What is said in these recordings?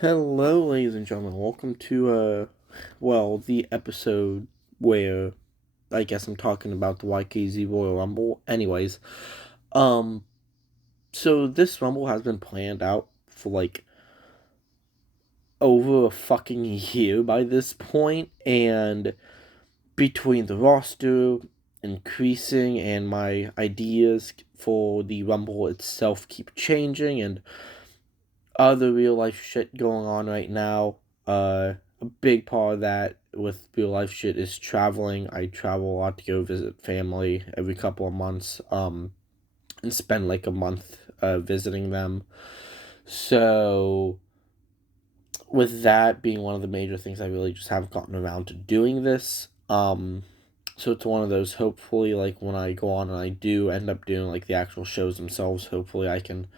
Hello, ladies and gentlemen. Welcome to, the episode where I guess I'm talking about the YKZ Royal Rumble. Anyways, um, so this Rumble has been planned out for like over a fucking year by this point, and between the roster increasing and my ideas for the Rumble itself keep changing, and other real life shit going on right now. A big part of that with real life shit is traveling. I travel a lot to go visit family every couple of months, and spend like a month visiting them. So, with that being one of the major things, I really just haven't gotten around to doing this. So it's one of those, hopefully, like when I go on and I do end up doing like the actual shows themselves, hopefully I can,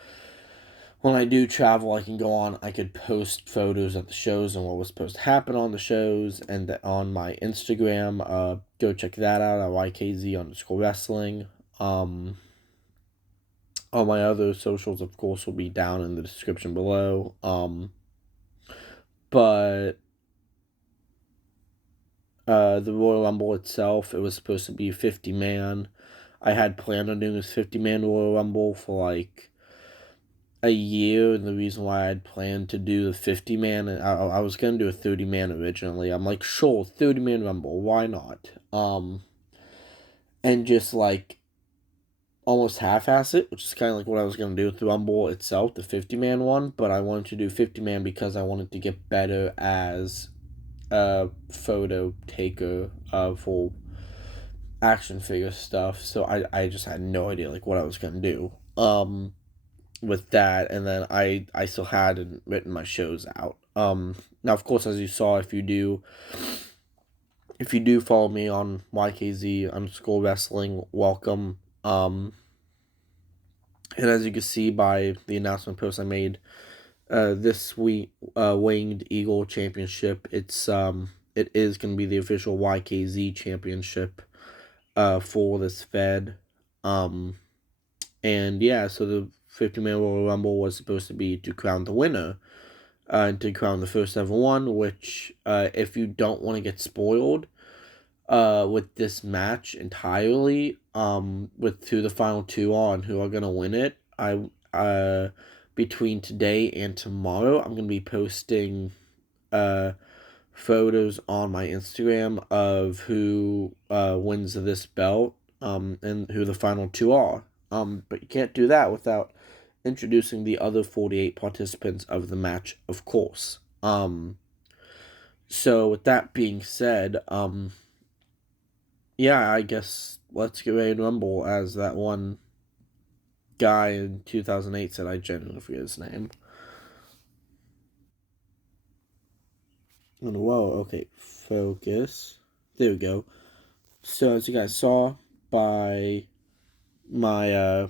when I do travel, I can go on. I could post photos of the shows and what was supposed to happen on the shows, and on my Instagram. Go check that out at YKZ_wrestling. All my other socials, of course, will be down in the description below. But the Royal Rumble itself, it was supposed to be 50-man. I had planned on doing this 50-man Royal Rumble for like a year, and the reason why I had planned to do the 50-man, I was gonna do a 30-man originally. I'm like, sure, 30-man Rumble, why not? And just like almost half-ass it, which is kind of like what I was gonna do with the Rumble itself, the 50-man one. But I wanted to do 50-man because I wanted to get better as a photo taker for action figure stuff. So I just had no idea like what I was gonna do. With that, and then I still hadn't written my shows out. Now of course, as you saw, if you do follow me on YKZ_wrestling, welcome. And as you can see by the announcement post I made, this week, Winged Eagle Championship, it is gonna be the official YKZ Championship for this Fed. And yeah, so the 50-man Royal Rumble was supposed to be to crown the winner, and to crown the first ever one, which, if you don't want to get spoiled with this match entirely, with who the final two are and who are going to win it, between today and tomorrow, I'm going to be posting photos on my Instagram of who wins this belt, and who the final two are. But you can't do that without introducing the other 48 participants of the match, of course. So with that being said, yeah, I guess let's get ready to rumble, as that one guy in 2008 said. I genuinely forget his name. Oh, whoa, okay, focus. There we go. So as you guys saw by my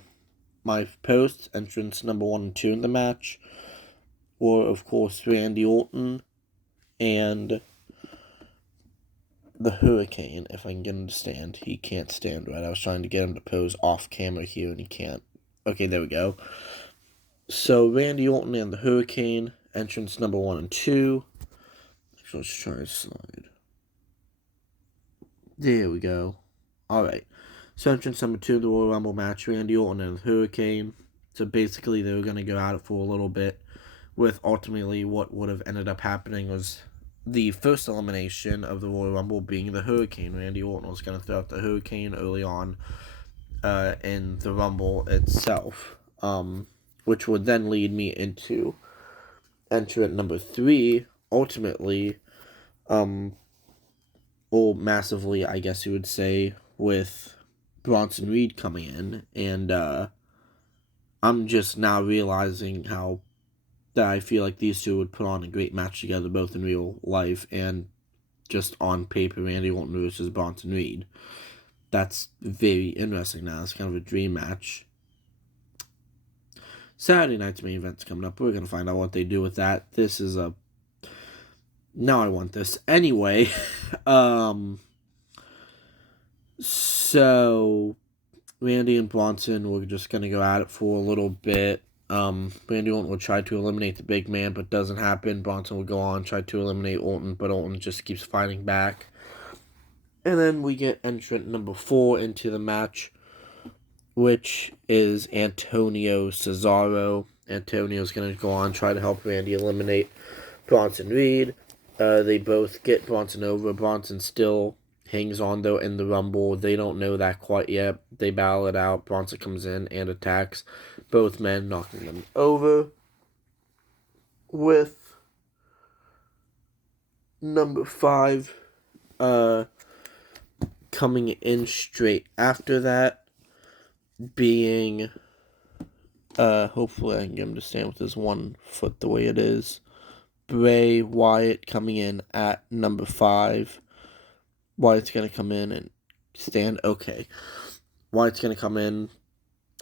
my posts, entrance number 1 and 2 in the match were, of course, Randy Orton and the Hurricane. If I can get him to stand. He can't stand right. I was trying to get him to pose off camera here, and he can't. Okay, there we go. So, Randy Orton and the Hurricane, entrance number 1 and 2. Actually, let's try to slide. There we go. Alright. So, entrance number 2 of the Royal Rumble match, Randy Orton and the Hurricane. So, basically, they were going to go at it for a little bit, with ultimately what would have ended up happening was the first elimination of the Royal Rumble being the Hurricane. Randy Orton was going to throw out the Hurricane early on in the Rumble itself, which would then lead me into entrant number 3, ultimately, or massively, I guess you would say, with Bronson Reed coming in. And I'm just now realizing how that I feel like these two would put on a great match together, both in real life and just on paper. Randy Orton versus Bronson Reed. That's very interesting now. It's kind of a dream match. Saturday night's main event's coming up. We're going to find out what they do with that. This is a... Now I want this. Anyway, so Randy and Bronson, we're just going to go at it for a little bit. Randy Orton will try to eliminate the big man, but doesn't happen. Bronson will go on, try to eliminate Orton, but Orton just keeps fighting back. And then we get entrant number 4 into the match, which is Antonio Cesaro. Antonio's going to go on, try to help Randy eliminate Bronson Reed. They both get Bronson over. Bronson still hangs on, though, in the Rumble. They don't know that quite yet. They battle it out. Bronson comes in and attacks both men, knocking them over. With number 5 coming in straight after that, being hopefully I can get him to stand with his one foot the way it is. Bray Wyatt coming in at number 5. Wyatt's gonna come in and stand. Okay, Wyatt's gonna come in.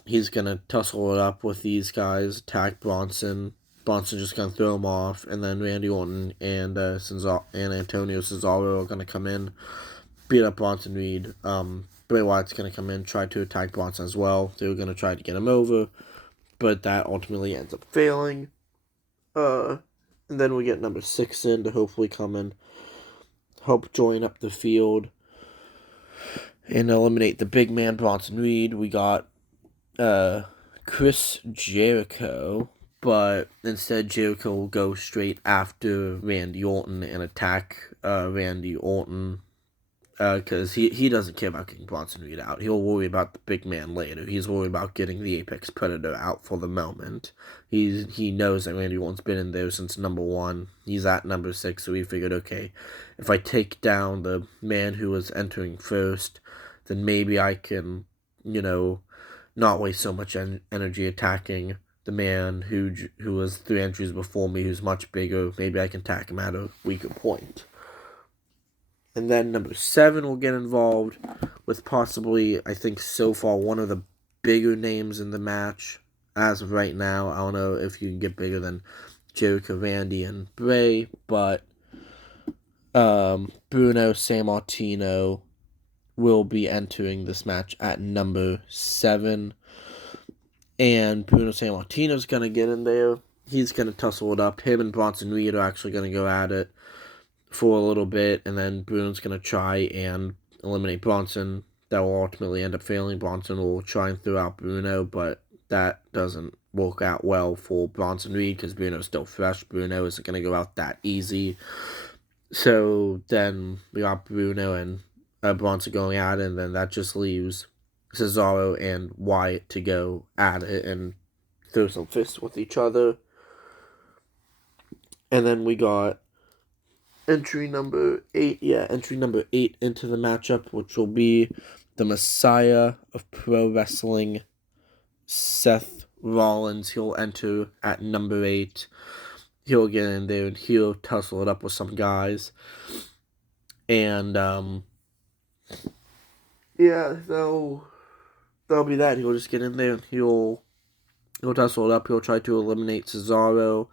He's gonna tussle it up with these guys, attack Bronson. Bronson's just gonna throw him off, and then Randy Orton and Antonio Cesaro are gonna come in, beat up Bronson Reed. Bray Wyatt's gonna come in, try to attack Bronson as well. They were gonna try to get him over, but that ultimately ends up failing. And then we get number 6 in to hopefully come and help join up the field and eliminate the big man, Bronson Reed. We got Chris Jericho, but instead Jericho will go straight after Randy Orton and attack Randy Orton, because he doesn't care about getting Bronson Reed out. He'll worry about the big man later. He's worried about getting the Apex Predator out for the moment. He knows that Randy Orton's been in there since number 1. He's at number 6, so he figured, okay, if I take down the man who was entering first, then maybe I can, not waste so much energy attacking the man who was 3 entries before me, who's much bigger. Maybe I can attack him at a weaker point. And then number 7 will get involved with possibly, I think so far, one of the bigger names in the match as of right now. I don't know if you can get bigger than Jericho, Randy, and Bray, but Bruno Sammartino will be entering this match at number 7. And Bruno Sammartino's going to get in there. He's going to tussle it up. Him and Bronson Reed are actually going to go at it for a little bit, and then Bruno's going to try and eliminate Bronson. That will ultimately end up failing. Bronson will try and throw out Bruno, but that doesn't work out well for Bronson Reed because Bruno's still fresh. Bruno isn't going to go out that easy. So then we got Bruno and Bronson going at it, and then that just leaves Cesaro and Wyatt to go at it and throw some fists with each other. And then we got entry number 8 into the matchup, which will be the Messiah of Pro Wrestling, Seth Rollins. He'll enter at number 8. He'll get in there and he'll tussle it up with some guys. And, that'll be that. He'll just get in there and he'll tussle it up. He'll try to eliminate Cesaro,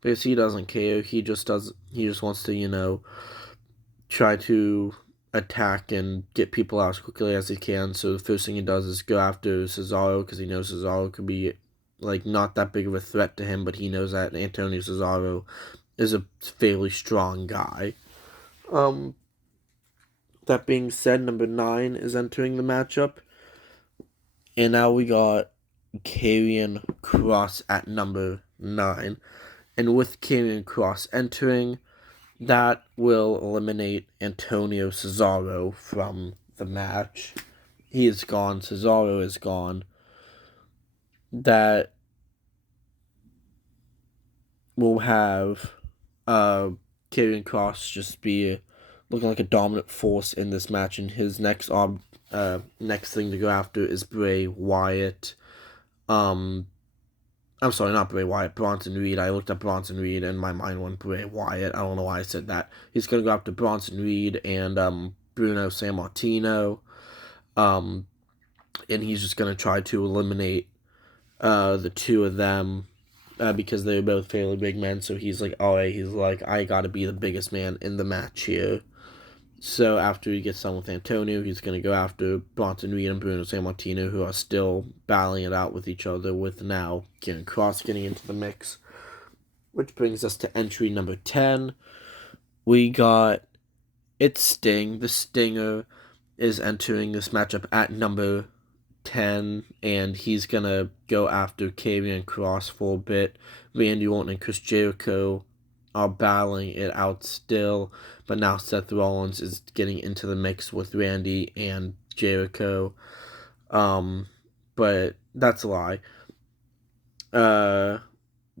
because he doesn't care. He just wants to, try to attack and get people out as quickly as he can. So the first thing he does is go after Cesaro, because he knows Cesaro could be, not that big of a threat to him, but he knows that Antonio Cesaro is a fairly strong guy. That being said, number 9 is entering the matchup. And now we got Karrion Kross at number 9. And with Karrion Kross entering, that will eliminate Antonio Cesaro from the match. He is gone. Cesaro is gone. That will have Karrion Kross just be looking like a dominant force in this match. And his next thing to go after is Bray Wyatt. I'm sorry, not Bray Wyatt, Bronson Reed. I looked at Bronson Reed and my mind went Bray Wyatt. I don't know why I said that. He's going to go after Bronson Reed and Bruno Sammartino. And he's just going to try to eliminate the two of them because they're both fairly big men. So he's like, alright, I got to be the biggest man in the match here. So after he gets done with Antonio, he's going to go after Bronson Reed and Bruno Sammartino, who are still battling it out with each other, with now Kieran Cross getting into the mix. Which brings us to entry number 10. We got It's Sting. The Stinger is entering this matchup at number 10, and he's going to go after Kieran Cross for a bit. Randy Orton and Chris Jericho are battling it out still, but now Seth Rollins is getting into the mix with Randy and Jericho. But that's a lie.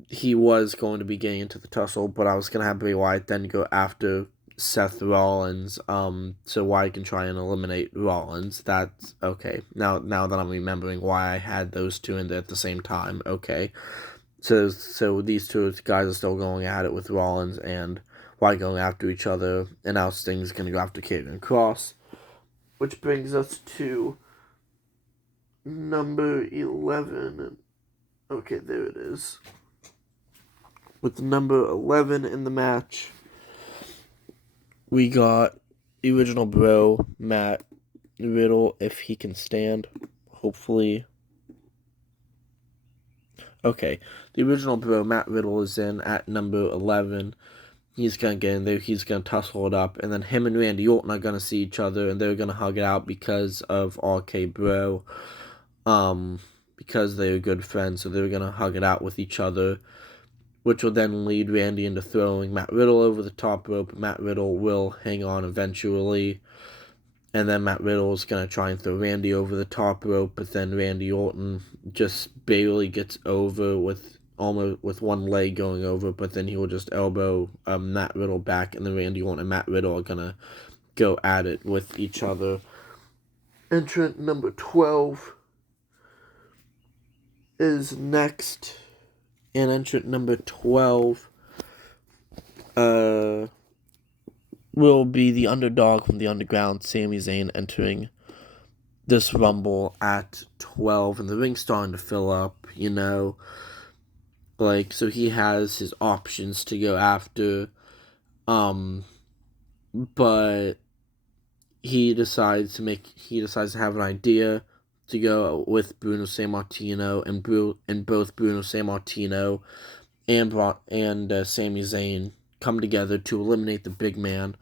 He was going to be getting into the tussle, but I was going to have Bray Wyatt then go after Seth Rollins, so Wyatt can try and eliminate Rollins. That's okay. Now that I'm remembering why I had those two in there at the same time, okay. So these two guys are still going at it with Rollins and Wyatt going after each other, and now Sting's going to go after Kieran Cross, which brings us to number 11. Okay, there it is. With number 11 in the match, we got the original bro, Matt Riddle, if he can stand. Hopefully. Okay, the original bro, Matt Riddle, is in at number 11. He's going to get in there. He's going to tussle it up. And then him and Randy Orton are going to see each other, and they're going to hug it out because of RK Bro. Because they're good friends, so they're going to hug it out with each other, which will then lead Randy into throwing Matt Riddle over the top rope. Matt Riddle will hang on eventually, and then Matt Riddle is going to try and throw Randy over the top rope, but then Randy Orton just barely gets over with one leg going over, but then he will just elbow Matt Riddle back, and then Randy Orton and Matt Riddle are going to go at it with each other. Entrant number 12 is next. And entrant number 12 will be the underdog from the underground, Sami Zayn, entering this Rumble at 12. And the ring's starting to fill up, so he has his options to go after. But he decides to have an idea to go with Bruno Sammartino, and both Bruno Sammartino and Sami Zayn come together to eliminate the big man,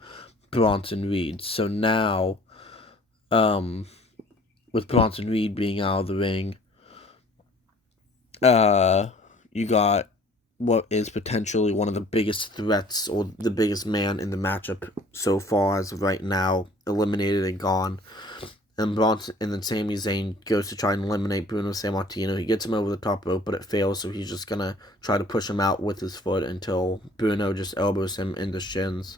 Bronson Reed. So now, with Bronson Reed being out of the ring, you got what is potentially one of the biggest threats, or the biggest man in the matchup so far as of right now, eliminated and gone. And then Sami Zayn goes to try and eliminate Bruno Sammartino. He gets him over the top rope, but it fails, so he's just going to try to push him out with his foot until Bruno just elbows him in the shins,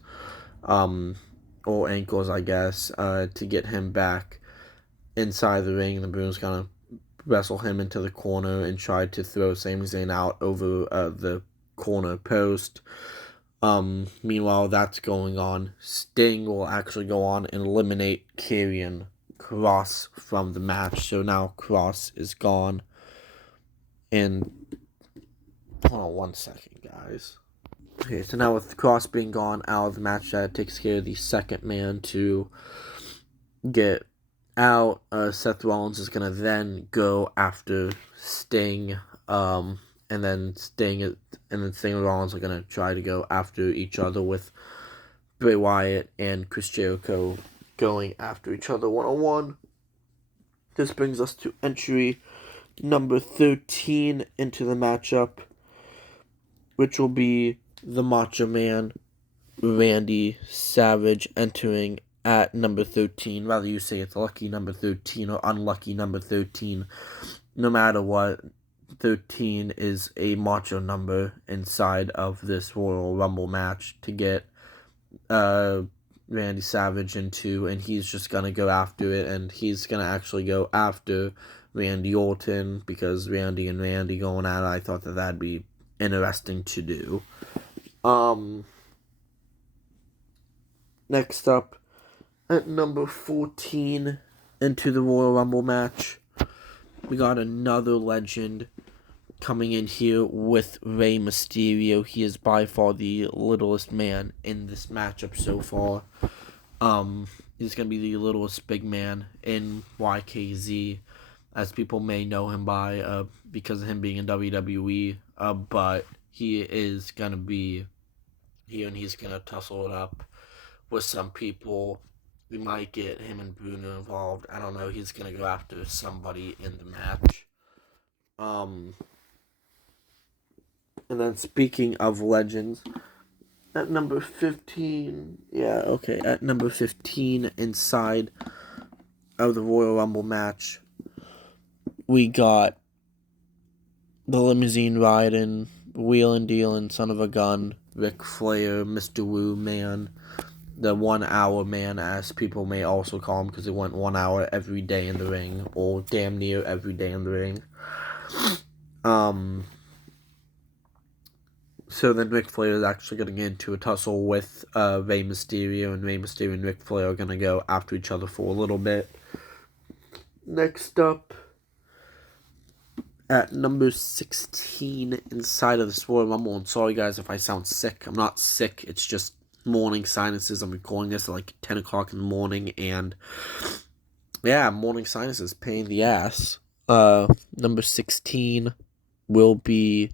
or ankles, I guess, to get him back inside the ring. And then Bruno's going to wrestle him into the corner and try to throw Sami Zayn out over the corner post. Meanwhile, that's going on. Sting will actually go on and eliminate Kieran Cross from the match, so now Cross is gone. And hold on one second, guys. Okay, so now with Cross being gone out of the match, that takes care of the second man to get out. Seth Rollins is gonna then go after Sting, and then Sting and Rollins are gonna try to go after each other, with Bray Wyatt and Chris Jericho going after each other one-on-one. This brings us to entry number 13 into the matchup, which will be the Macho Man, Randy Savage, entering at number 13. Whether you say it's lucky number 13 or unlucky number 13, no matter what, 13 is a macho number inside of this Royal Rumble match to get Randy Savage into, and he's just going to go after it, and he's going to actually go after Randy Orton, because Randy and Randy going at it, I thought that'd be interesting to do. Next up, at number 14 into the Royal Rumble match, we got another legend coming in here with Rey Mysterio. He is by far the littlest man in this matchup so far. He's gonna be the littlest big man in YKZ, as people may know him by, because of him being in WWE. But he is gonna be here, and he's gonna tussle it up with some people. We might get him and Bruno involved. I don't know. He's gonna go after somebody in the match. Um, and then speaking of legends, at number 15, at number 15 inside of the Royal Rumble match, we got the limousine riding, wheeling dealing son of a gun, Ric Flair, Mr. Woo Man, the 1 hour man, as people may also call him, because he went 1 hour every day in the ring, or damn near every day in the ring. So then Ric Flair is actually going to get into a tussle with Rey Mysterio, and Rey Mysterio and Ric Flair are going to go after each other for a little bit. Next up, at number 16 inside of the Royal Rumble, and sorry guys if I sound sick. I'm not sick, it's just morning sinuses. I'm recording this at like 10 o'clock in the morning, and yeah, morning sinuses, pain in the ass. Number 16 will be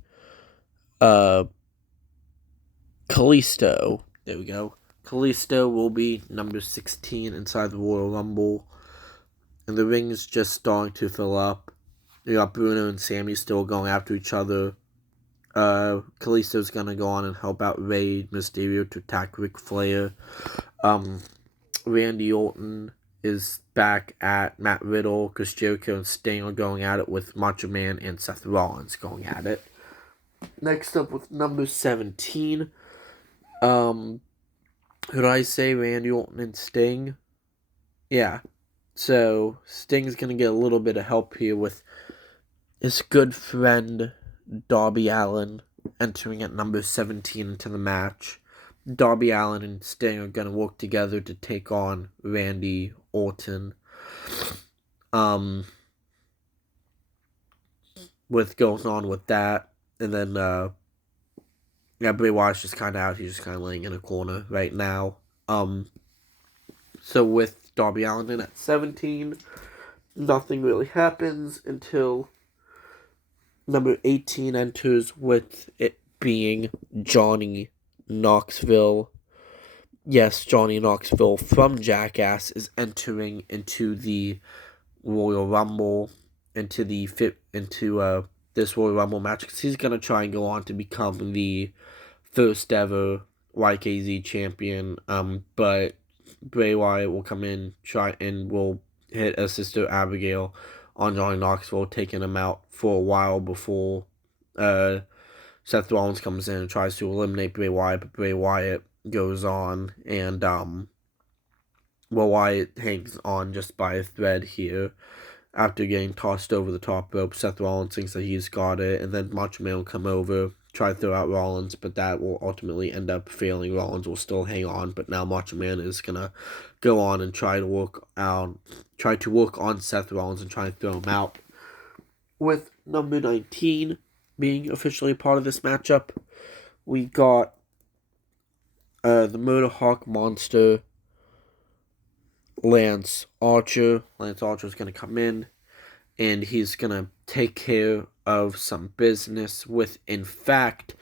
Kalisto. There we go. Kalisto will be number 16 inside the Royal Rumble, and the ring's just starting to fill up. You got Bruno and Sammy still going after each other. Kalisto's gonna go on and help out Rey Mysterio to attack Ric Flair. Randy Orton is back at Matt Riddle. Chris Jericho and Sting are going at it, with Macho Man and Seth Rollins going at it. Next up with number 17. Who did I say? Randy Orton and Sting? Yeah. So Sting's gonna get a little bit of help here with his good friend Darby Allin entering at number 17 into the match. Darby Allin and Sting are going to work together to take on Randy Orton. With going on with that. And then, Bray Wyatt's just kind of out. He's just kind of laying in a corner right now. So with Darby Allin in at 17, nothing really happens until number 18 enters, with it being Johnny Knoxville. Yes, Johnny Knoxville from Jackass is entering into the Royal Rumble, into this Royal Rumble match, because he's going to try and go on to become the first ever YKZ champion. But Bray Wyatt will come in, try and will hit a Sister Abigail on Johnny Knoxville, taking him out for a while before Seth Rollins comes in and tries to eliminate Bray Wyatt, but Bray Wyatt goes on, and Wyatt hangs on just by a thread here. After getting tossed over the top rope, Seth Rollins thinks that he's got it, and then Macho Man will come over, try to throw out Rollins, but that will ultimately end up failing. Rollins will still hang on, but now Macho Man is gonna go on and try to work on Seth Rollins and try to throw him out. With number 19 being officially part of this matchup, we got the Motor Hawk Monster, Lance Archer. Lance Archer is going to come in, and he's going to take care of some business with, in fact,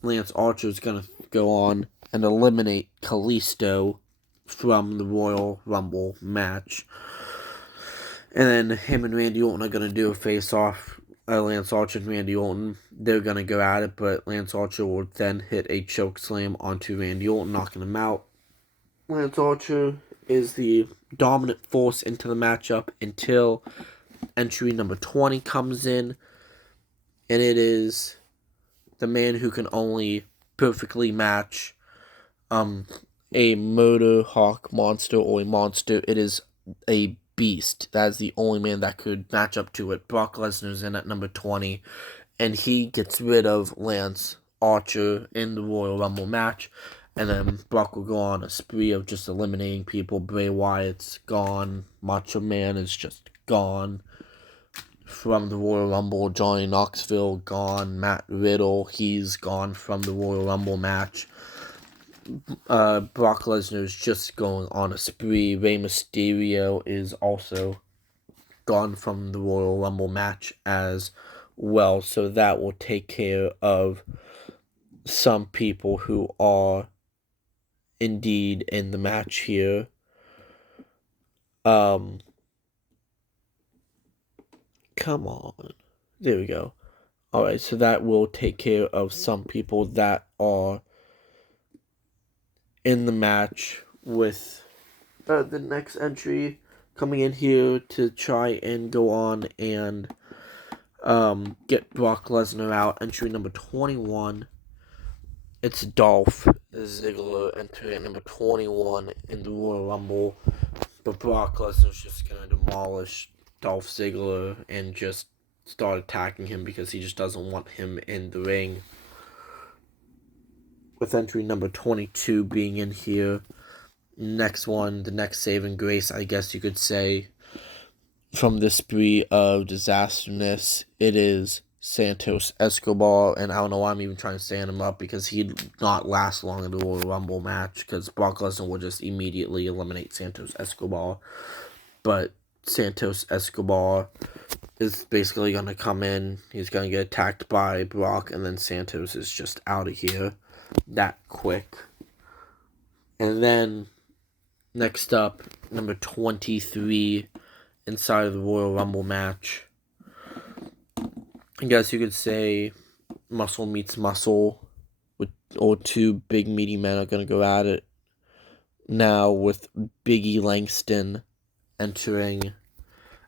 Lance Archer is going to go on and eliminate Kalisto from the Royal Rumble match. And then him and Randy Orton are going to do a face-off. Lance Archer and Randy Orton, they're going to go at it, but Lance Archer will then hit a choke slam onto Randy Orton, knocking him out. Lance Archer is the dominant force into the matchup until entry number 20 comes in, and it is the man who can only perfectly match a Motor Hawk monster or a monster. It is a beast. That is the only man that could match up to it. Brock Lesnar's in at number 20, and he gets rid of Lance Archer in the Royal Rumble match, and then Brock will go on a spree of just eliminating people. Bray Wyatt's gone. Macho Man is just gone from the Royal Rumble. Johnny Knoxville gone. Matt Riddle, he's gone from the Royal Rumble match. Brock Lesnar is just going on a spree. Rey Mysterio is also gone from the Royal Rumble match as well, so that will take care of some people who are indeed in the match here. Come on. There we go. Alright, so that will take care of some people that are in the match with the next entry coming in here to try and go on and get Brock Lesnar out. Entry number 21. It's Dolph Ziggler entering at number 21 in the Royal Rumble. But Brock Lesnar's just going to demolish Dolph Ziggler and just start attacking him because he just doesn't want him in the ring. With entry number 22 being in here. Next one, the next saving grace, I guess you could say, from this spree of disasterness, it is Santos Escobar, and I don't know why I'm even trying to stand him up because he'd not last long in the Royal Rumble match because Brock Lesnar would just immediately eliminate Santos Escobar. But Santos Escobar is basically going to come in, he's going to get attacked by Brock, and then Santos is just out of here that quick. And then, next up, number 23 inside of the Royal Rumble match. I guess you could say muscle meets muscle, or two big meaty men are going to go at it. Now with Biggie Langston entering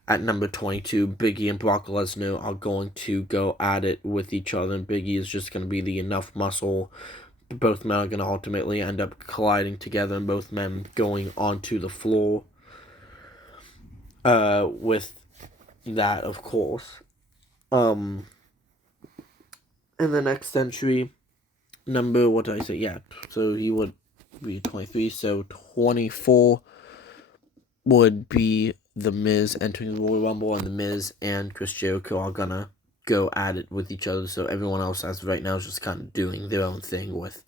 at number 22, Biggie and Brock Lesnar are going to go at it with each other, and Biggie is just going to be the enough muscle. Both men are going to ultimately end up colliding together, and both men going onto the floor. With that, of course. In the next entry, what did I say? Yeah, so he would be 23, so 24 would be The Miz entering the Royal Rumble, and The Miz and Chris Jericho are gonna go at it with each other, so everyone else as of right now is just kind of doing their own thing with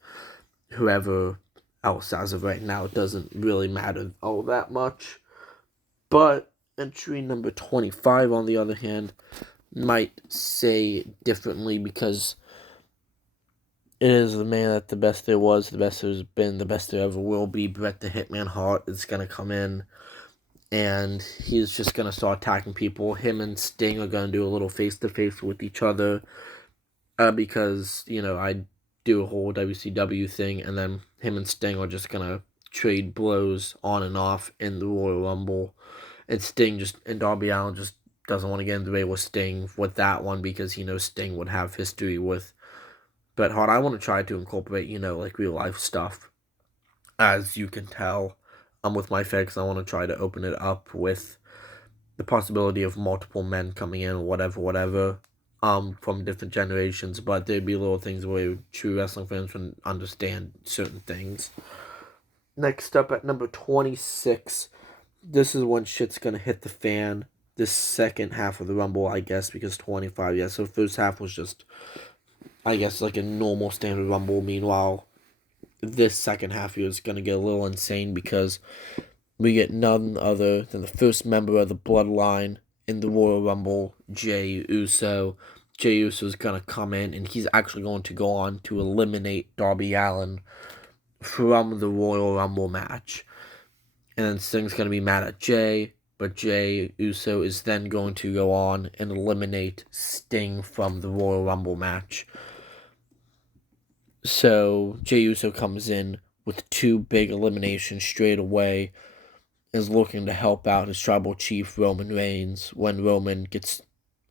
whoever else as of right now. It doesn't really matter all that much. But entry number 25, on the other hand, might say differently because it is the man that the best there was, the best there's been, the best there ever will be. Bret the Hitman Hart is going to come in, and he's just going to start attacking people. Him and Sting are going to do a little face-to-face with each other because, I do a whole WCW thing, and then him and Sting are just going to trade blows on and off in the Royal Rumble. And Darby Allin just doesn't want to get in the way with Sting with that one because he knows Sting would have history with Bret Hart. I want to try to incorporate, like real life stuff, as you can tell. With my fix, I want to try to open it up with the possibility of multiple men coming in, whatever, from different generations. But there'd be little things where true wrestling fans would understand certain things. Next up at number 26. This is when shit's gonna hit the fan. This second half of the Rumble, I guess, because 25, yeah. So the first half was just, I guess, like a normal standard Rumble. Meanwhile, this second half here is gonna get a little insane because we get none other than the first member of the Bloodline in the Royal Rumble, Jey Uso. Jey Uso is gonna come in, and he's actually going to go on to eliminate Darby Allin from the Royal Rumble match. And then Sting's going to be mad at Jey, but Jey Uso is then going to go on and eliminate Sting from the Royal Rumble match. So Jey Uso comes in with two big eliminations straight away, is looking to help out his tribal chief Roman Reigns when Roman gets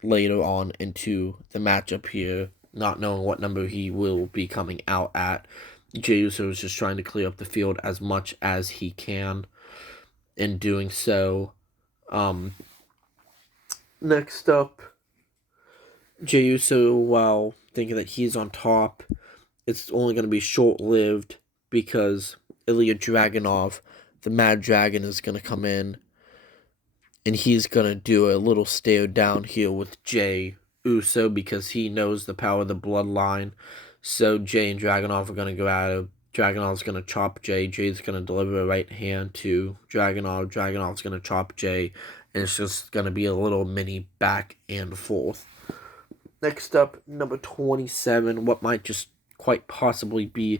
later on into the matchup here, not knowing what number he will be coming out at. Jey Uso is just trying to clear up the field as much as he can. In doing so, next up, Jey Uso, while thinking that he's on top, it's only going to be short-lived because Ilya Dragunov, the Mad Dragon, is going to come in, and he's going to do a little stare down here with Jey Uso because he knows the power of the Bloodline. So Jey and Dragunov are going to go at it. Dragunov's going to chop Jay. Jay's going to deliver a right hand to Dragunov. Dragunov's going to chop Jay. And it's just going to be a little mini back and forth. Next up, number 27, what might just quite possibly be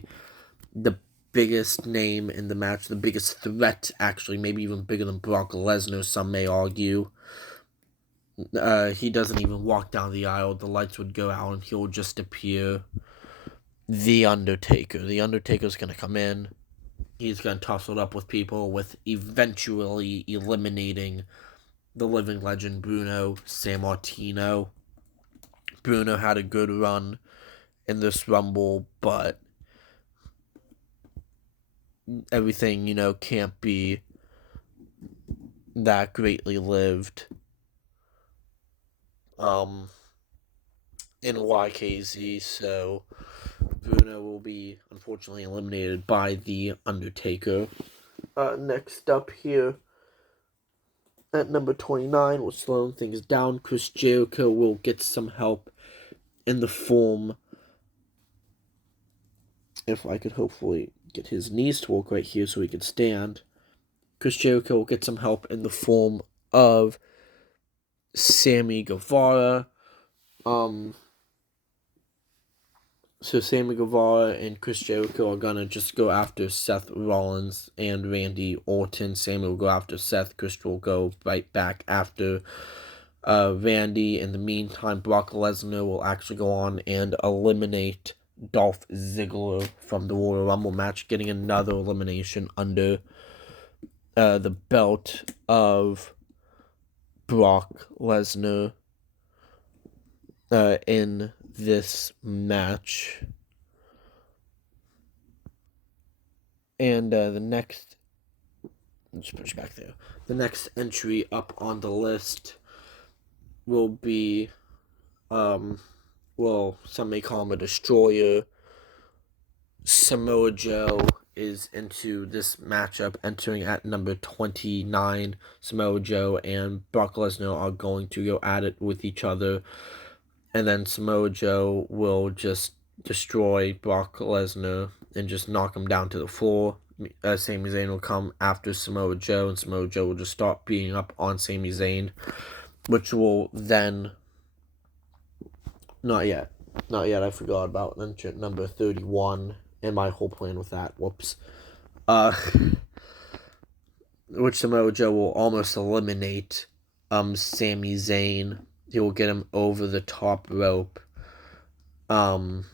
the biggest name in the match, the biggest threat, actually, maybe even bigger than Brock Lesnar, some may argue. He doesn't even walk down the aisle. The lights would go out and he'll just appear. The Undertaker. The Undertaker's going to come in. He's going to tussle it up with people, with eventually eliminating the living legend Bruno Sammartino. Bruno had a good run in this Rumble, but everything, can't be that greatly lived in YKZ, so Bruno will be unfortunately eliminated by The Undertaker. Next up here, at number 29, we're slowing things down. Chris Jericho will get some help in the form, if I could hopefully get his knees to work right here so he can stand. Chris Jericho will get some help in the form of Sammy Guevara. So Sammy Guevara and Chris Jericho are gonna just go after Seth Rollins and Randy Orton. Sammy will go after Seth. Chris will go right back after Randy. In the meantime, Brock Lesnar will actually go on and eliminate Dolph Ziggler from the Royal Rumble match, getting another elimination under the belt of Brock Lesnar in this match. And the next, let's push back there. The next entry up on the list will be, some may call him a destroyer. Samoa Joe is into this matchup, entering at number 29. Samoa Joe and Brock Lesnar are going to go at it with each other. And then Samoa Joe will just destroy Brock Lesnar and just knock him down to the floor. Sami Zayn will come after Samoa Joe, and Samoa Joe will just start beating up on Sami Zayn, which will then... Not yet, I forgot about entrant number 31 and my whole plan with that. Whoops. Which Samoa Joe will almost eliminate Sami Zayn. He will get him over the top rope. Over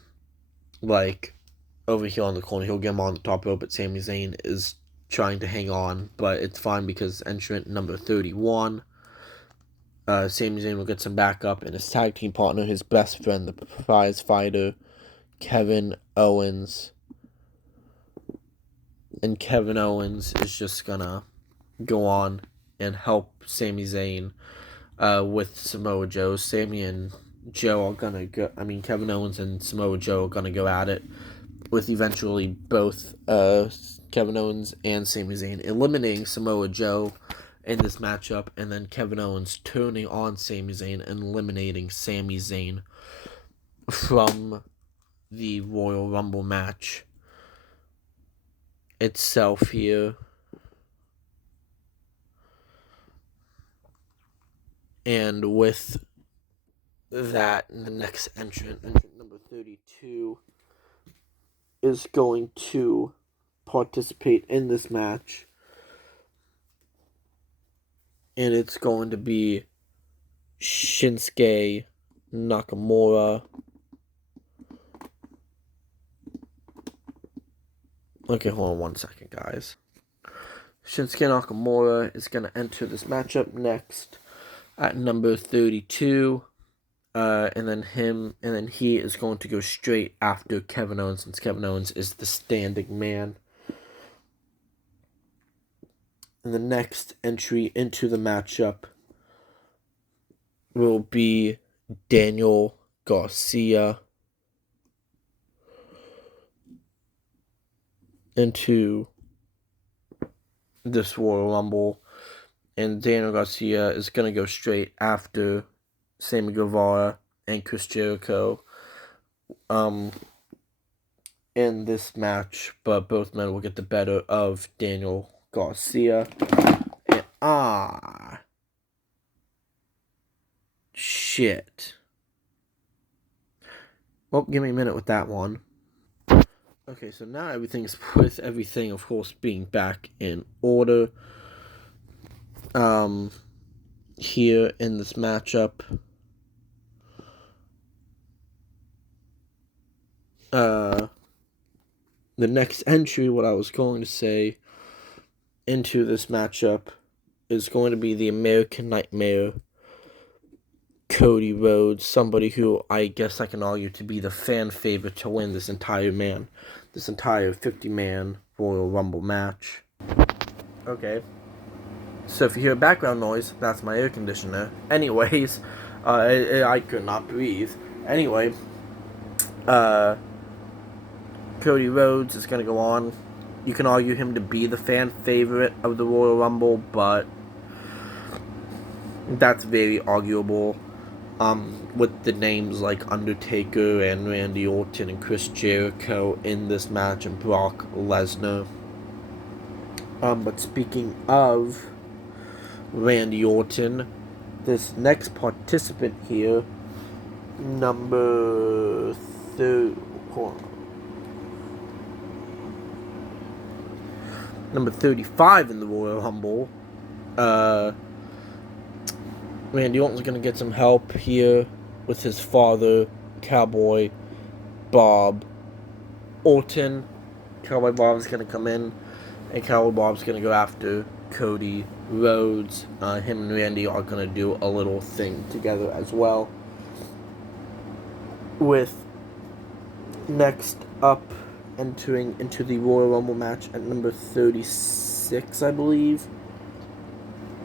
here on the corner. He'll get him on the top rope, but Sami Zayn is trying to hang on. But it's fine because entrant number 31, Sami Zayn will get some backup, and his tag team partner, his best friend, the prize fighter, Kevin Owens. And Kevin Owens is just gonna go on and help Sami Zayn with Samoa Joe. Sammy and Joe are gonna go. Kevin Owens and Samoa Joe are gonna go at it, with eventually both Kevin Owens and Sami Zayn eliminating Samoa Joe in this matchup, and then Kevin Owens turning on Sami Zayn and eliminating Sami Zayn from the Royal Rumble match itself here. And with that, the next entrant number 32, is going to participate in this match. And it's going to be Shinsuke Nakamura. Okay, hold on one second, guys. Shinsuke Nakamura is going to enter this matchup next at number 32. And then he is going to go straight after Kevin Owens, since Kevin Owens is the standing man. And the next entry into the matchup will be Daniel Garcia into this Royal Rumble. And Daniel Garcia is going to go straight after Sammy Guevara and Chris Jericho. in this match, but both men will get the better of Daniel Garcia. And, shit. Well, give me a minute with that one. Okay, so now everything's with everything, of course, being back in order. Here in this matchup, the next entry, what I was going to say into this matchup is going to be the American Nightmare, Cody Rhodes, somebody who I guess I can argue to be the fan favorite to win this entire 50-man Royal Rumble match. Okay. So if you hear background noise, that's my air conditioner. Anyways, I could not breathe. Anyway, Cody Rhodes is going to go on. You can argue him to be the fan favorite of the Royal Rumble, but that's very arguable. With the names like Undertaker and Randy Orton and Chris Jericho in this match and Brock Lesnar. But speaking of Randy Orton, this next participant here, number 35 in the Royal Rumble, Randy Orton's going to get some help here with his father, Cowboy Bob Orton. Cowboy Bob's going to come in, and Cowboy Bob's going to go after Cody Rhodes. Him and Randy are going to do a little thing together as well. With next up entering into the Royal Rumble match at number 36, I believe.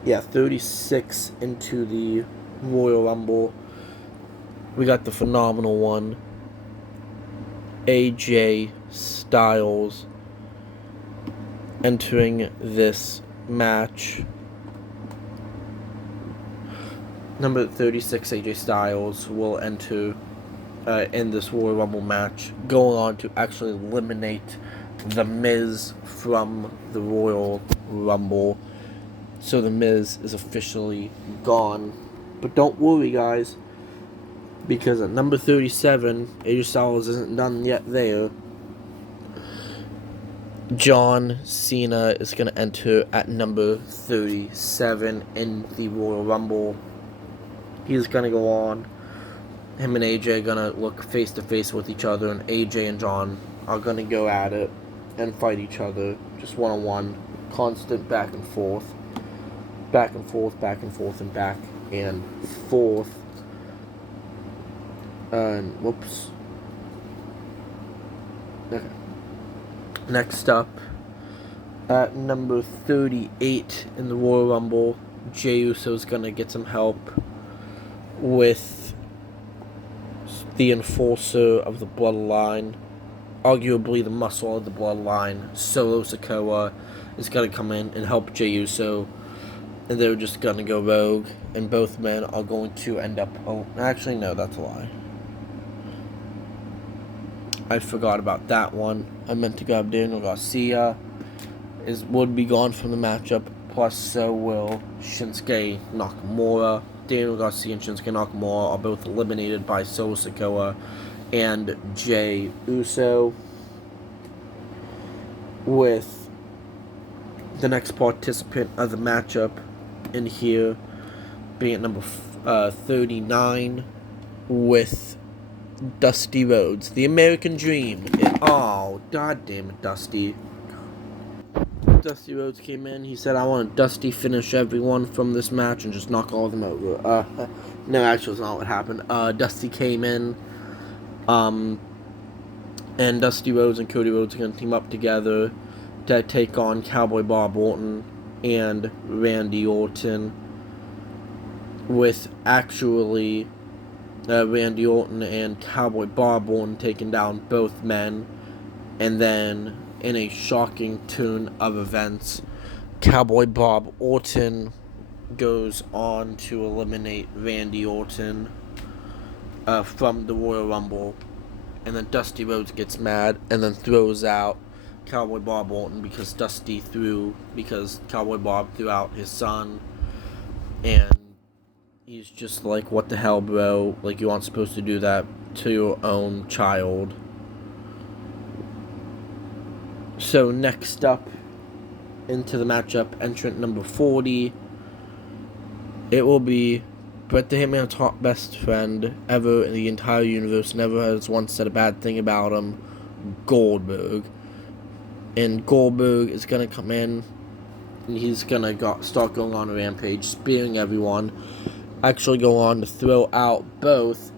Yeah, 36 into the Royal Rumble. We got the phenomenal one, AJ Styles, entering this match. Number 36, AJ Styles, will enter in this Royal Rumble match, going on to actually eliminate The Miz from the Royal Rumble. So The Miz is officially gone. But don't worry, guys, because at number 37, AJ Styles isn't done yet there. John Cena is going to enter at number 37 in the Royal Rumble. He's going to go on. Him and AJ are going to look face to face with each other, and AJ and John are going to go at it and fight each other just one-on-one. Constant back and forth. Back and forth, back and forth, and back and forth. Whoops. Okay. Next up, at number 38 in the Royal Rumble, Jey Uso's gonna get some help with the enforcer of the Bloodline, arguably the muscle of the Bloodline, Solo Sikoa, is gonna come in and help Jey Uso. And they're just gonna go rogue, and both men are going to end up. Oh, actually, no, that's a lie. I forgot about that one. I meant to grab Daniel Garcia. Would be gone from the matchup. Plus, so will Shinsuke Nakamura. Daniel Garcia and Shinsuke Nakamura are both eliminated by Solo Sikoa and Jey Uso. With the next participant of the matchup in here being at number 39 with Dusty Rhodes, the American Dream. Oh, god damn it, Dusty. Dusty Rhodes came in. He said, I want to Dusty finish everyone from this match and just knock all of them over. No, actually, that's not what happened. Dusty came in, and Dusty Rhodes and Cody Rhodes are going to team up together to take on Cowboy Bob Orton and Randy Orton, with actually Randy Orton and Cowboy Bob Orton taking down both men, and then in a shocking turn of events, Cowboy Bob Orton goes on to eliminate Randy Orton from the Royal Rumble, and then Dusty Rhodes gets mad and then throws out Cowboy Bob Orton because Cowboy Bob threw out his son, and he's just like, what the hell, bro? Like, you aren't supposed to do that to your own child. So next up into the matchup, entrant number 40, it will be Bret the Hitman's top best friend ever in the entire universe, never has once said a bad thing about him, Goldberg. And Goldberg is going to come in, and he's going to start going on a rampage, spearing everyone, actually go on to throw out both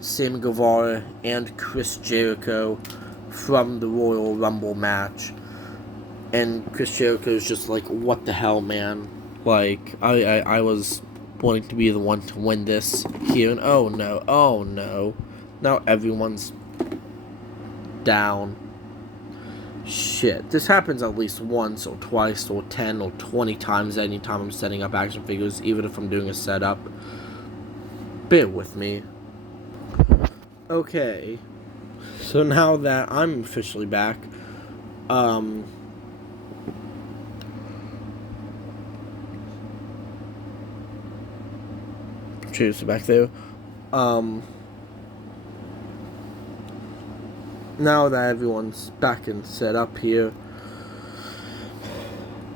Sammy Guevara and Chris Jericho from the Royal Rumble match. And Chris Jericho is just like, what the hell, man? Like, I was wanting to be the one to win this here, and oh no. Now everyone's down. Shit. This happens at least once or twice or 10 or 20 times anytime I'm setting up action figures, even if I'm doing a setup. Bear with me. Okay. So now that I'm officially back, cheers back there. Now that everyone's back and set up here,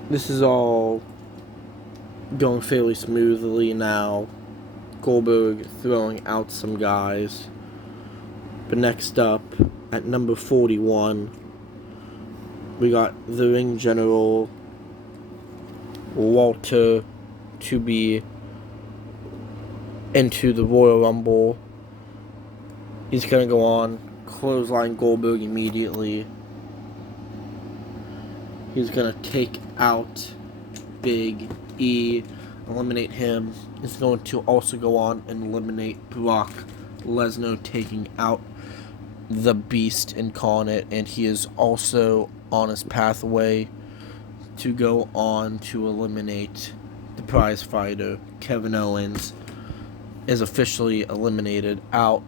this is all going fairly smoothly now. Goldberg throwing out some guys. But next up, at number 41, we got the ring general, Walter, to be into the Royal Rumble. He's going to go on, clothesline Goldberg immediately. He's going to take out Big E, eliminate him. He's going to also go on and eliminate Brock Lesnar, taking out the Beast Incarnate, and he is also on his pathway to go on to eliminate the prize fighter. Kevin Owens is officially eliminated out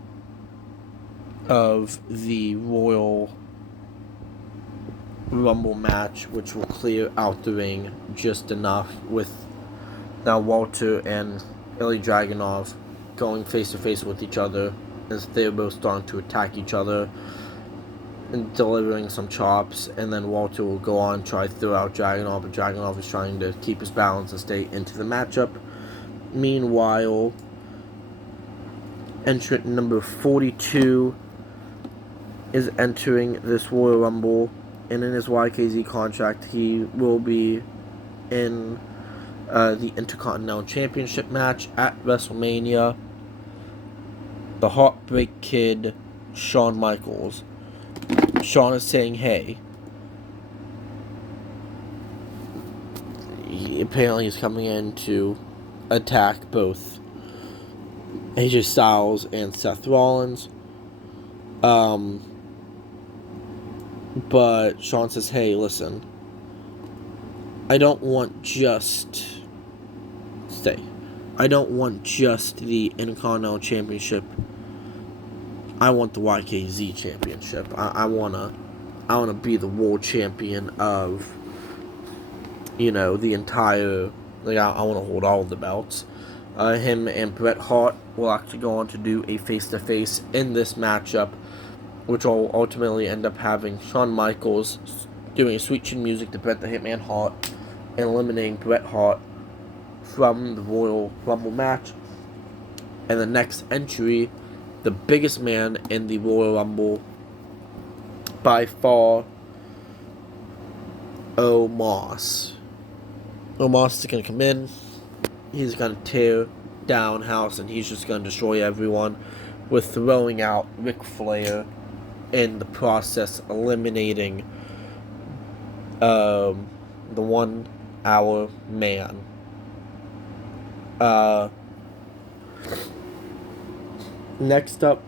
of the Royal Rumble match, which will clear out the ring just enough, with now Walter and Ilya Dragunov going face to face with each other as they're both starting to attack each other and delivering some chops, and then Walter will go on and try to throw out Dragunov, but Dragunov is trying to keep his balance and stay into the matchup. Meanwhile, entrant number 42 is entering this Royal Rumble, and in his YKZ contract, he will be in the Intercontinental Championship match at WrestleMania. The Heartbreak Kid, Shawn Michaels. Shawn is saying, hey. Apparently he's coming in to attack both AJ Styles and Seth Rollins. But Shawn says, hey, listen. I don't want just the Intercontinental Championship. I want the YKZ Championship. I wanna be the world champion of, the entire. Like, I wanna hold all of the belts. Him and Bret Hart will actually go on to do a face-to-face in this matchup, which will ultimately end up having Shawn Michaels doing a Sweet Chin Music to Bret the Hitman Hart and eliminating Bret Hart from the Royal Rumble match. And the next entry, the biggest man in the Royal Rumble by far, Omos. Omos is going to come in. He's going to tear down house, and he's just going to destroy everyone with throwing out Ric Flair, in the process eliminating the 1 hour man. Next up,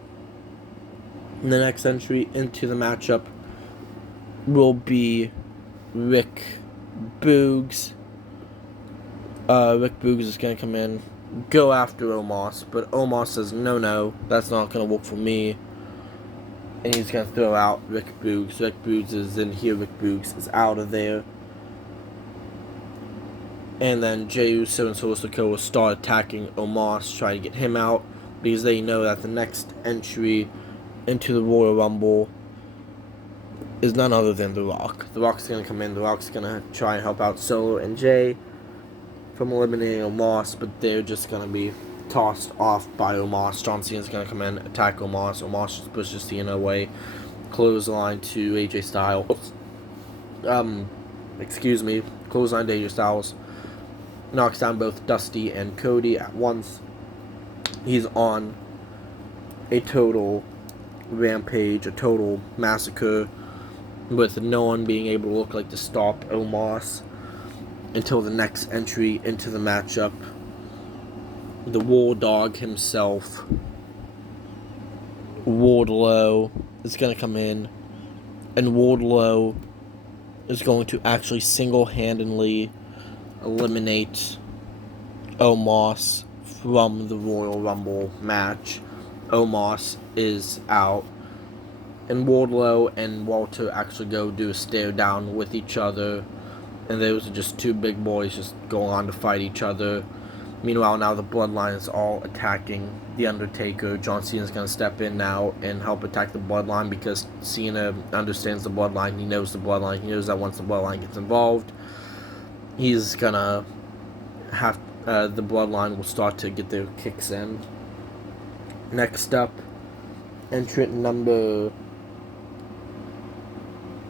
the next entry into the matchup will be Rick Boogs. Rick Boogs is going to come in, go after Omos, but Omos says, no, that's not going to work for me. and he's going to throw out Rick Boogs. Rick Boogs is in here. Rick Boogs is out of there. And then Jey Uso and Solo Sikoa will start attacking Omos, try to get him out, because they know that the next entry into the Royal Rumble is none other than The Rock. The Rock's going to come in. The Rock's going to try and help out Solo and Jey from eliminating Omos, but they're just going to be tossed off by Omos. John Cena's going to come in, attack Omos. Omos just pushes Cena away. Clothesline to AJ Styles. Clothesline to AJ Styles. Knocks down both Dusty and Cody at once. He's on a total rampage, a total massacre, with no one being able to look like to stop Omos until the next entry into the matchup. The War Dog himself, Wardlow, is going to come in, and Wardlow is going to actually single-handedly eliminate Omos from the Royal Rumble match. Omos is out, and Wardlow and Walter actually go do a stare down with each other, and those are just two big boys just going on to fight each other. Meanwhile, now the Bloodline is all attacking The Undertaker. John Cena is going to step in now and help attack the Bloodline, because Cena understands the Bloodline. He knows the Bloodline. He knows that once the Bloodline gets involved, he's going to have the Bloodline will start to get their kicks in. Next up, entrant number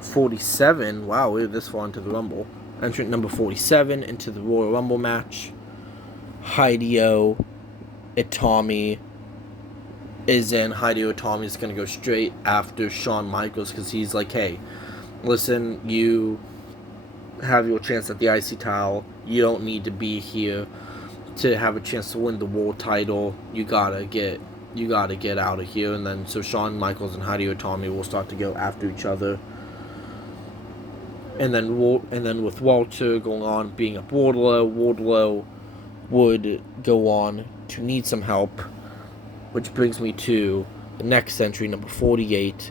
47. Wow, we're this far into the Rumble. Entrant number 47 into the Royal Rumble match. Hideo Itami is in. Hideo Itami is going to go straight after Shawn Michaels, because he's like, hey, listen, you have your chance at the IC title. You don't need to be here to have a chance to win the world title. You gotta get out of here. And then so Shawn Michaels and Hideo Itami will start to go after each other. And then with Walter going on being up Wardlow would go on to need some help, which brings me to the next entry, number 48,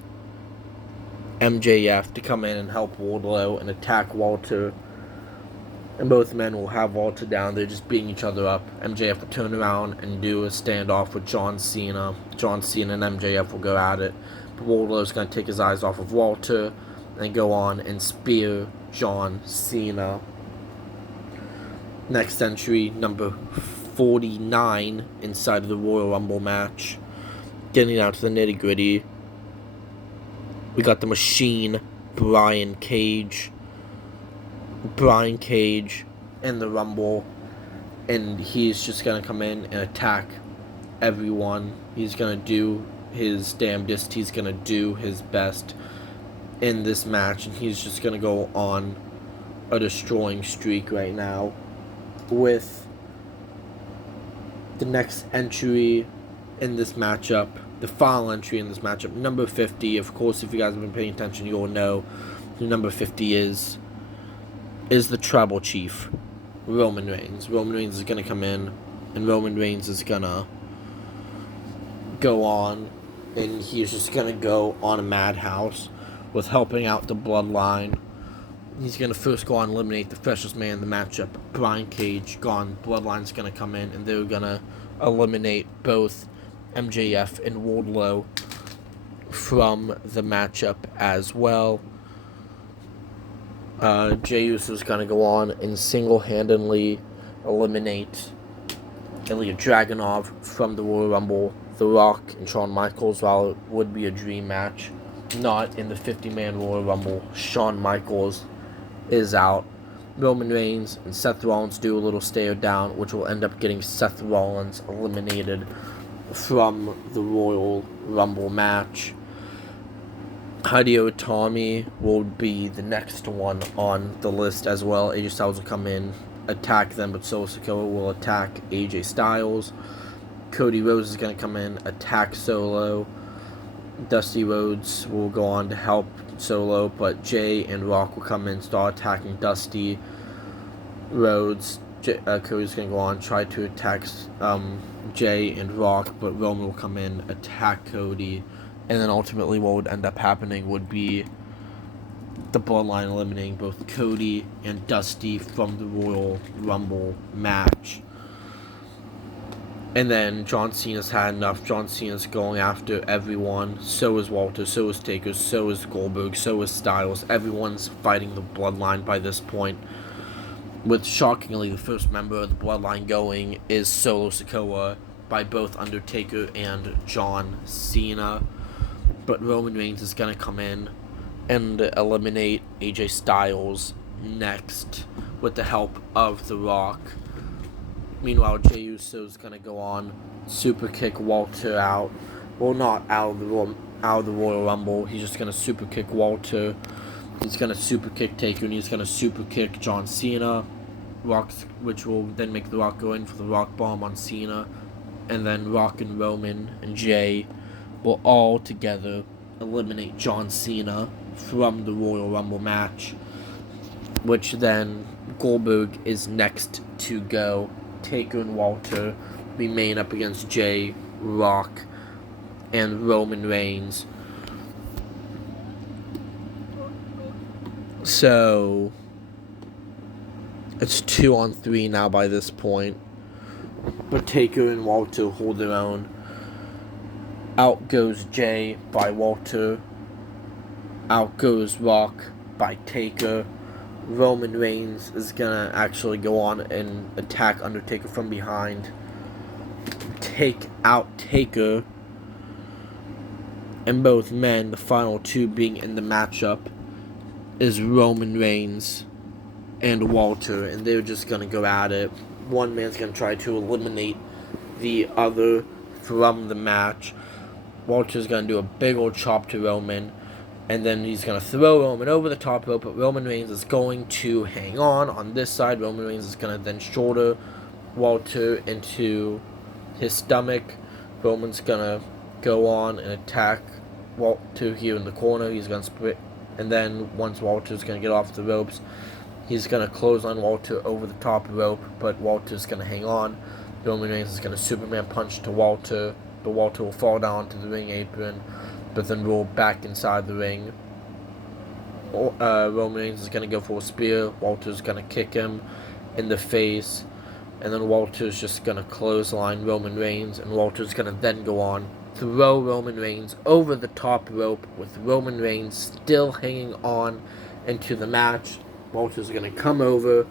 MJF, to come in and help Wardlow and attack Walter. And both men will have Walter down. They're just beating each other up. MJF will turn around and do a standoff with John Cena. John Cena and MJF will go at it. But Wardlow's going to take his eyes off of Walter and go on and spear John Cena. Next entry, number 49, inside of the Royal Rumble match. Getting down to the nitty-gritty. We got the Machine, Brian Cage in the Rumble, and he's just going to come in and attack everyone. He's going to do his damnedest. He's going to do his best in this match, and he's just going to go on a destroying streak right now. With the next entry in this matchup, the final entry in this matchup, number 50. Of course, if you guys have been paying attention, you'll know who number 50 is the Tribal Chief, Roman Reigns. Roman Reigns is going to come in, and Roman Reigns is going to go on, and he's just going to go on a madhouse with helping out the Bloodline. He's going to first go on and eliminate the freshest man in the matchup, Brian Cage. Gone. Bloodline's going to come in, and they're going to eliminate both MJF and Wardlow from the matchup as well. Jey Uso's going to go on and single-handedly eliminate Ilya Dragunov from the Royal Rumble. The Rock and Shawn Michaels, while it would be a dream match, not in the 50-man Royal Rumble. Shawn Michaels is out. Roman Reigns and Seth Rollins do a little stare down, which will end up getting Seth Rollins eliminated from the Royal Rumble match. Hideo Itami will be the next one on the list as well. AJ Styles will come in, attack them, but Solo Sikoa will attack AJ Styles. Cody Rhodes is going to come in, attack Solo. Dusty Rhodes will go on to help Solo, but Jay and Rock will come in, start attacking Dusty Rhodes. Cody's going to go on, try to attack Jay and Rock, but Roman will come in, attack Cody, And then ultimately what would end up happening would be the Bloodline eliminating both Cody and Dusty from the Royal Rumble match. And then John Cena's had enough. John Cena's going after everyone. So is Walter, so is Taker, so is Goldberg, so is Styles. Everyone's fighting the Bloodline by this point. With, shockingly, the first member of the Bloodline going is Solo Sikoa by both Undertaker and John Cena. But Roman Reigns is going to come in and eliminate AJ Styles next with the help of The Rock. Meanwhile, Jey Uso is going to go on, super kick Walter out. Well, not out of the Royal Rumble. He's just going to super kick Walter. He's going to super kick Taker, and he's going to super kick John Cena. Which will then make The Rock go in for the Rock Bomb on Cena. And then Rock and Roman and Jey will all together eliminate John Cena from the Royal Rumble match. Which then Goldberg is next to go. Taker and Walter remain up against Jey, Rock, and Roman Reigns. So it's 2-on-3 now by this point. But Taker and Walter hold their own. Out goes Jey by Walter. Out goes Rock by Taker. Roman Reigns is gonna actually go on and attack Undertaker from behind. Take out Taker. And both men, the final two being in the matchup, is Roman Reigns and Walter. And they're just gonna go at it. One man's gonna try to eliminate the other from the match. Walter's gonna do a big old chop to Roman. And then he's going to throw Roman over the top rope, but Roman Reigns is going to hang on this side. Roman Reigns is going to then shoulder Walter into his stomach. Roman's going to go on and attack Walter here in the corner. He's going to split. And then once Walter's going to get off the ropes, he's going to close on Walter over the top rope, but Walter's going to hang on. Roman Reigns is going to Superman punch to Walter, but Walter will fall down to the ring apron, but then roll back inside the ring. Roman Reigns is going to go for a spear. Walter's going to kick him in the face. And then Walter's just going to clothesline Roman Reigns. And Walter's going to then go on, throw Roman Reigns over the top rope with Roman Reigns still hanging on into the match. Walter's going to come over.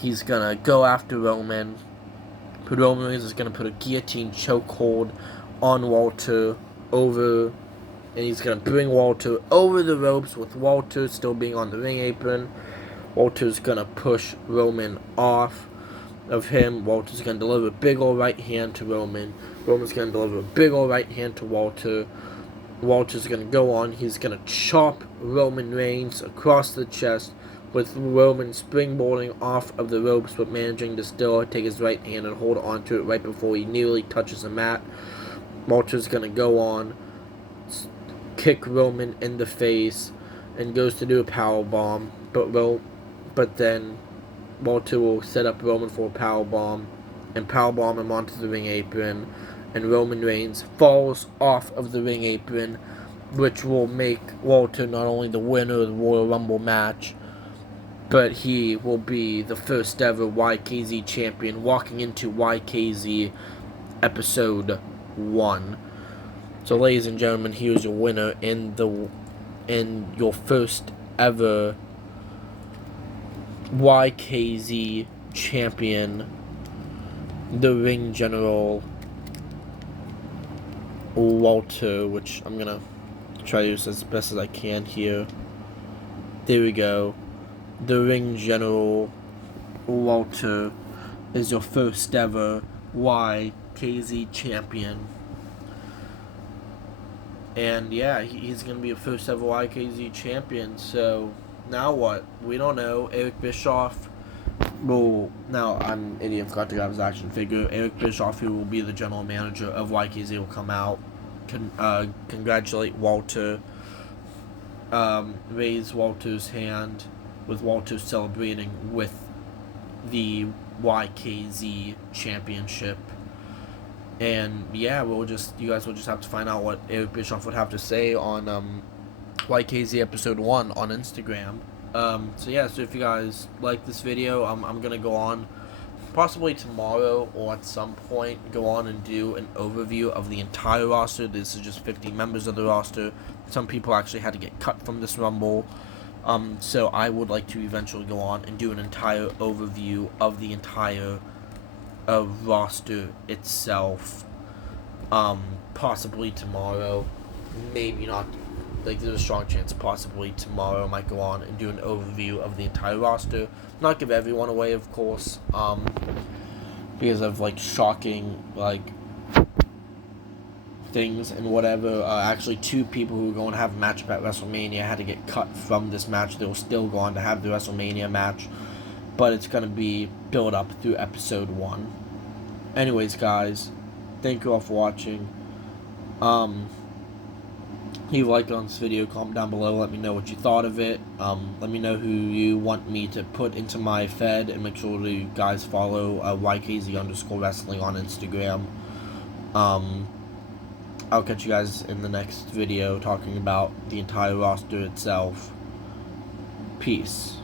He's going to go after Roman. But Roman Reigns is going to put a guillotine chokehold on Walter over. And he's going to bring Walter over the ropes with Walter still being on the ring apron. Walter's going to push Roman off of him. Walter's going to deliver a big old right hand to Roman. Roman's going to deliver a big old right hand to Walter. Walter's going to go on. He's going to chop Roman Reigns across the chest with Roman springboarding off of the ropes but managing to still take his right hand and hold on to it right before he nearly touches the mat. Walter's going to go on, kick Roman in the face, and goes to do a powerbomb, but then Walter will set up Roman for a powerbomb and powerbomb him onto the ring apron, and Roman Reigns falls off of the ring apron, which will make Walter not only the winner of the Royal Rumble match, but he will be the first ever YKZ champion walking into YKZ episode 1. So, ladies and gentlemen, here's your winner in your first ever YKZ champion, the Ring General Walter, which I'm gonna try to use as best as I can here. There we go. The Ring General Walter is your first ever YKZ champion. And yeah, he's going to be a first ever YKZ champion. So now what? We don't know. Eric Bischoff will... Now, I'm an idiot, forgot to grab his action figure. Eric Bischoff, who will be the general manager of YKZ, will come out, congratulate Walter, raise Walter's hand, with Walter celebrating with the YKZ championship. And yeah, you guys will just have to find out what Eric Bischoff would have to say on YKZ episode 1 on Instagram. So yeah, so if you guys like this video, I'm gonna go on possibly tomorrow or at some point go on and do an overview of the entire roster. This is just 50 members of the roster. Some people actually had to get cut from this Rumble. So I would like to eventually go on and do an entire overview of the entire roster itself. Possibly tomorrow, maybe not. Like, there's a strong chance possibly tomorrow I might go on and do an overview of the entire roster. Not give everyone away, of course, because of like shocking like things and whatever. Actually, 2 people who were going to have a match at WrestleMania had to get cut from this match. They were still going to have the WrestleMania match, but it's going to be built up through episode 1. Anyways, guys, thank you all for watching. Leave a like on this video, comment down below, let me know what you thought of it. Let me know who you want me to put into my Fed, and make sure that you guys follow YKZ_wrestling on Instagram. I'll catch you guys in the next video talking about the entire roster itself. Peace.